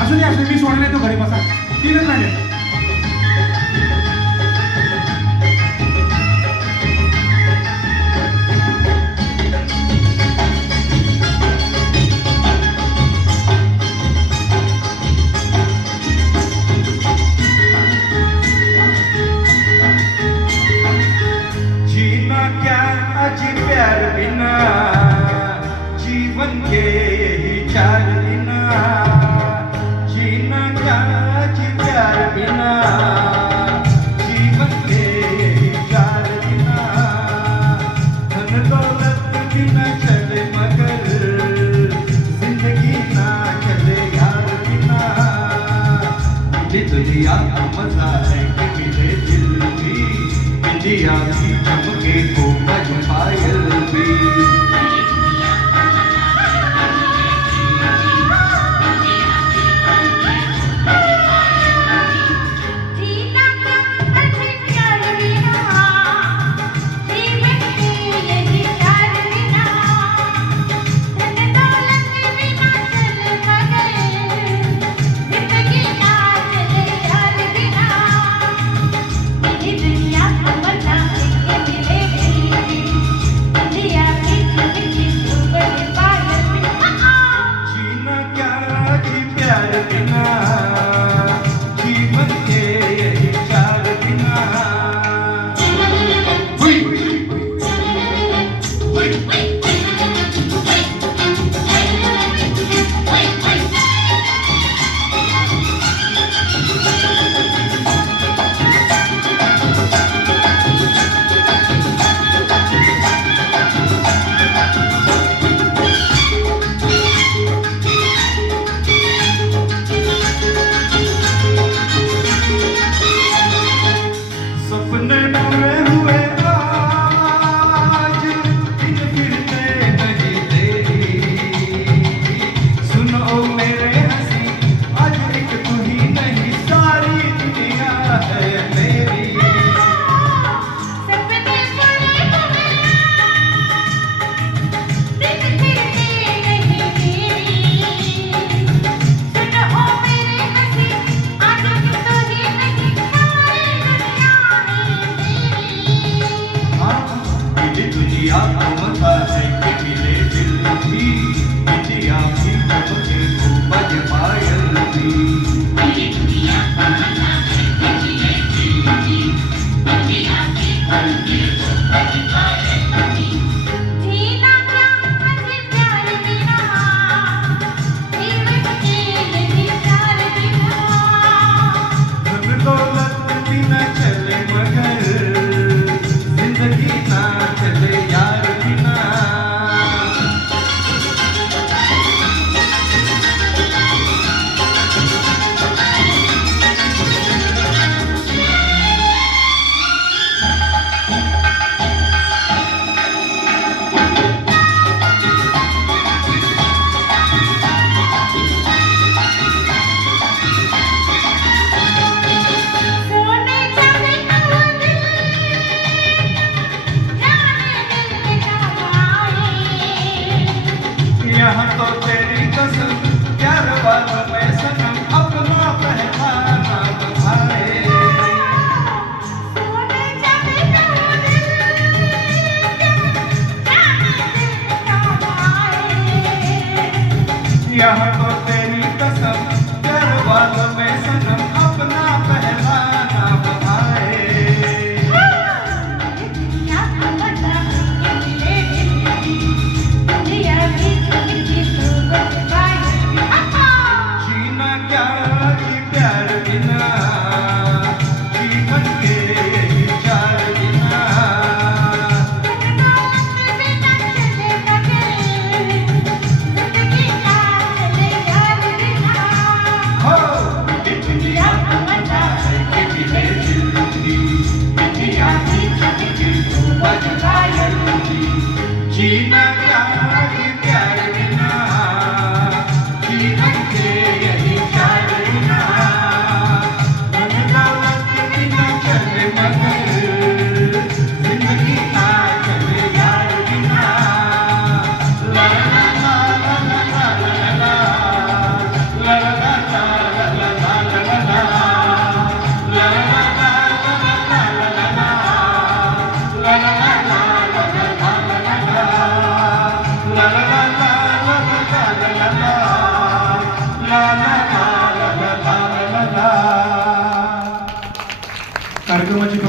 असू मी सोडणार नाही तो घरी बसा. 3च राहिले. जीना क्या अजी प्यार बिना, जीवन के यही 4 बिना. जीना क्या अजी प्यार बिना, जीवन के यही 4 बिना. धन दौलत बिना चले मगर जिंदगी ना चले यार बिना. मिली दुनिया का मजा है कि मिले दिल भी, इंडिया की चमके को बज पायल भी. सपने पूरे हुए आज, दिन फिरते नहीं तेरी. सुनो मेरे हंसी, आज एक तू ही नहीं सारी दुनिया है मेरी. दुनिया को मजा है कि मिले दिल भी, इंडिया की चमके को बज पायल भी. दुनिया को मजा है कि मिले दिल भी, इंडिया की चमके को बज पायल भी. जीना क्या अजी प्यार बिना, जीवन के यही 4 बिना. धन दौलत बिना चले मगर जिंदगी ना चले यार बिना. सोने चांदी का दिल, जाने दिल में कमाए. यहाँ तो तेरी कसम, प्यार वालों में सनम अपना पहचाना बधाए. सोने चांदी का दिल, जाने दिल में कमाए. यहाँ तो तेरी कसम, प्यार वालों में सनम अपना पहचाना बधाए. दुनिया का मजा है कि मिले दिल भी, इंडिया की चमके को बज पायल भी. जीना क्या जी प्यार बिना, जीवन के यही 4 बिना. हो दुनिया को मजा है कि मिले दिल भी, इंडिया की चमके को बज पायल भी. जीना